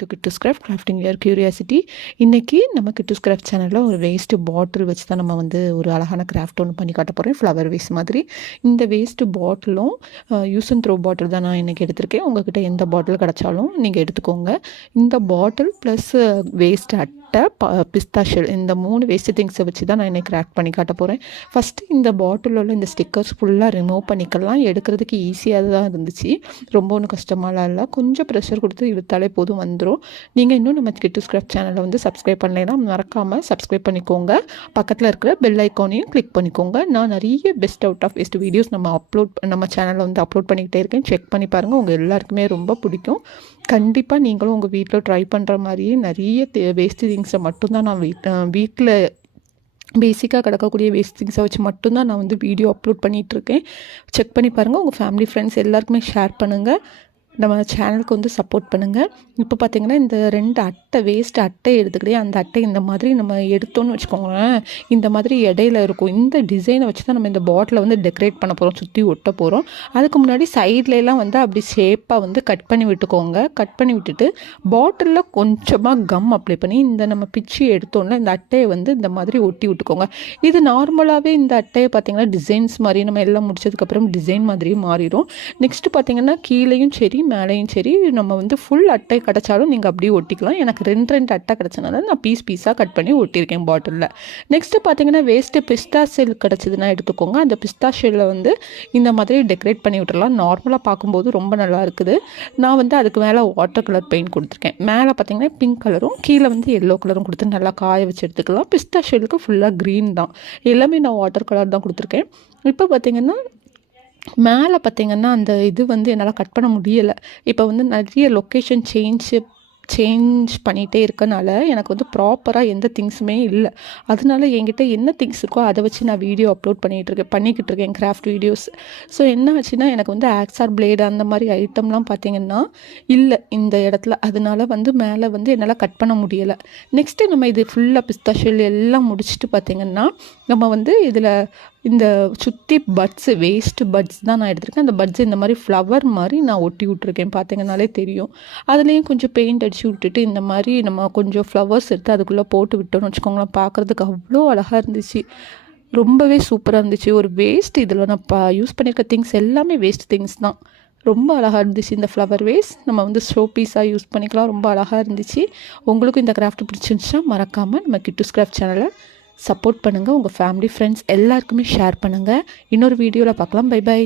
To Kittus craft grafting your curiosity. இன்றைக்கி நம்ம Kittus craft சேனலில் ஒரு வேஸ்ட்டு பாட்டில் வச்சு தான் நம்ம வந்து ஒரு அழகான கிராஃப்ட் ஒன்று பண்ணி காட்ட போகிறோம். ஃப்ளவர் வேஸ்ட் மாதிரி இந்த வேஸ்ட்டு பாட்டிலும் யூஸ் அண்ட் த்ரோ பாட்டில் தான் நான் இன்றைக்கி எடுத்திருக்கேன். உங்கள்கிட்ட எந்த பாட்டில் கிடச்சாலும் நீங்கள் எடுத்துக்கோங்க. இந்த பாட்டில் ப்ளஸ் வேஸ்ட் அட்டை பிஸ்தா ஷெல் இந்த 3 வேஸ்ட் திங்ஸை வச்சு தான் நான் இன்றைக்கி கிராஃப்ட் பண்ணி காட்ட போகிறேன். ஃபஸ்ட்டு இந்த பாட்டிலில் உள்ள இந்த ஸ்டிக்கர்ஸ் ஃபுல்லாக ரிமூவ் பண்ணிக்கலாம். எடுக்கிறதுக்கு ஈஸியாக தான் இருந்துச்சு, ரொம்ப ஒன்றும் கஷ்டமாலாம் இல்லை. கொஞ்சம் ப்ரெஷர் கொடுத்து இழுத்தாலே போதும் வந்துடும். நீங்கள் இன்னும் நம்ம கிட்டூஸ் கிராஃப்ட் சேனலை வந்து சப்ஸ்கிரைப் பண்ணலைன்னா மறக்காமல் சப்ஸ்கிரைப் பண்ணிக்கோங்க. பக்கத்தில் இருக்கிற பெல் ஐக்கானையும் கிளிக் பண்ணிக்கோங்க. நான் நிறைய best out of waste videos நம்ம சேனலில் வந்து அப்லோட் பண்ணிக்கிட்டே இருக்கேன். செக் பண்ணி பாருங்கள், உங்கள் எல்லாருக்குமே ரொம்ப பிடிக்கும். கண்டிப்பாக நீங்களும் உங்கள் வீட்டில் ட்ரை பண்ணுற மாதிரியே நிறைய வேஸ்ட் திங்ஸை மட்டும்தான் நான் வீட்டில் பேசிக்காக கிடக்கக்கூடிய வேஸ்ட் திங்ஸை வச்சு மட்டும்தான் நான் வந்து வீடியோ அப்லோட் பண்ணிகிட்ருக்கேன். செக் பண்ணி பாருங்கள். உங்கள் ஃபேமிலி ஃப்ரெண்ட்ஸ் எல்லாருக்குமே ஷேர் பண்ணுங்கள். நம்ம சேனலுக்கு வந்து சப்போர்ட் பண்ணுங்கள். இப்போ பார்த்திங்கன்னா இந்த 2 அட்டை வேஸ்ட் அட்டை எடுத்துக்கிட்டே அந்த அட்டை இந்த மாதிரி நம்ம எடுத்தோன்னு வச்சுக்கோங்களேன், இந்த மாதிரி இடையில இருக்கும். இந்த டிசைனை வச்சு தான் நம்ம இந்த பாட்டிலை வந்து டெக்கரேட் பண்ண போகிறோம், சுற்றி ஒட்ட போகிறோம். அதுக்கு முன்னாடி சைட்லலாம் வந்து அப்படி ஷேப்பாக வந்து கட் பண்ணி விட்டுக்கோங்க. கட் பண்ணி விட்டுட்டு பாட்டிலில் கொஞ்சமாக கம் அப்ளை பண்ணி இந்த நம்ம பிச்சு எடுத்தோன்னா இந்த அட்டையை வந்து இந்த மாதிரி ஒட்டி விட்டுக்கோங்க. இது நார்மலாகவே இந்த அட்டையை பார்த்திங்கன்னா டிசைன்ஸ் மாதிரி நம்ம எல்லாம் முடிச்சதுக்கப்புறம் டிசைன் மாதிரியும் மாறிடும். நெக்ஸ்ட்டு பார்த்திங்கன்னா கீழேயும் சரி மேலேயும் சரி நம்ம வந்து ஃபுல் அட்டை கிடச்சாலும் நீங்கள் அப்படியே ஒட்டிக்கலாம். எனக்கு 2 அட்டை கிடச்சனால நான் பீஸாக கட் பண்ணி ஒட்டியிருக்கேன் பாட்டிலில். நெக்ஸ்ட்டு பார்த்தீங்கன்னா வேஸ்ட்டு பிஸ்தா ஷெல் கிடச்சிதுன்னா எடுத்துக்கோங்க. அந்த பிஸ்தா ஷெல்லை வந்து இந்த மாதிரி டெக்கரேட் பண்ணி விட்டுறலாம். நார்மலாக பார்க்கும்போது ரொம்ப நல்லா இருக்குது. நான் வந்து அதுக்கு மேலே வாட்டர் கலர் பெயிண்ட் கொடுத்துருக்கேன். மேலே பார்த்தீங்கன்னா பிங்க் கலரும் கீழே வந்து எல்லோ கலரும் கொடுத்து நல்லா காய வச்சு எடுத்துக்கலாம். பிஸ்தா ஷெல்லுக்கு ஃபுல்லாக க்ரீன் தான், எல்லாமே நான் வாட்டர் கலர் தான் கொடுத்துருக்கேன். இப்போ பார்த்தீங்கன்னா மேலே பார்த்திங்கன்னா அந்த இது வந்து என்னால் கட் பண்ண முடியலை. இப்போ வந்து நிறைய லொக்கேஷன் சேஞ்ச் பண்ணிகிட்டே இருக்கனால எனக்கு வந்து ப்ராப்பராக எந்த திங்ஸுமே இல்லை. அதனால என்கிட்ட என்ன திங்ஸ் இருக்கோ அதை வச்சு நான் வீடியோ அப்லோட் பண்ணிக்கிட்டு இருக்கேன் கிராஃப்ட் வீடியோஸ். ஸோ என்ன ஆச்சுன்னா எனக்கு வந்து ஆக்ஸார் பிளேடு அந்த மாதிரி ஐட்டம்லாம் பார்த்திங்கன்னா இல்லை இந்த இடத்துல. அதனால வந்து மேலே வந்து என்னால் கட் பண்ண முடியலை. நெக்ஸ்ட்டு நம்ம இது ஃபுல்லாக பிஸ்தா ஷெல் எல்லாம் முடிச்சுட்டு பார்த்திங்கன்னா நம்ம வந்து இதில் இந்த சுற்றி பட்ஸு வேஸ்ட்டு பட்ஸ் தான் நான் எடுத்திருக்கேன். அந்த பட்ஸ் இந்த மாதிரி ஃப்ளவர் மாதிரி நான் ஒட்டி விட்ருக்கேன், பார்த்திங்கனாலே தெரியும். அதுலேயும் கொஞ்சம் பெயிண்ட் அடித்து விட்டுட்டு இந்த மாதிரி நம்ம கொஞ்சம் ஃப்ளவர்ஸ் எடுத்து அதுக்குள்ளே போட்டு விட்டோம்னு வச்சுக்கோங்களேன், பார்க்குறதுக்கு அவ்வளோ அழகாக இருந்துச்சு, ரொம்பவே சூப்பராக இருந்துச்சு. ஒரு வேஸ்ட் இதில் நான் யூஸ் பண்ணியிருக்க திங்ஸ் எல்லாமே வேஸ்ட் திங்ஸ் தான். ரொம்ப அழகாக இருந்துச்சு. இந்த ஃப்ளவர் வேஸ் நம்ம வந்து ஷோ பீஸாக யூஸ் பண்ணிக்கலாம். ரொம்ப அழகாக இருந்துச்சு. உங்களுக்கும் இந்த கிராஃப்ட் பிடிச்சிருந்துச்சுன்னா மறக்காமல் நம்ம கிட்டூஸ் கிராஃப்ட் சேனலை சப்போர்ட் பண்ணுங்கள். உங்கள் ஃபேமிலி ஃப்ரெண்ட்ஸ் எல்லாருக்குமே ஷேர் பண்ணுங்கள். இன்னொரு வீடியோவில் பார்க்கலாம். Bye by.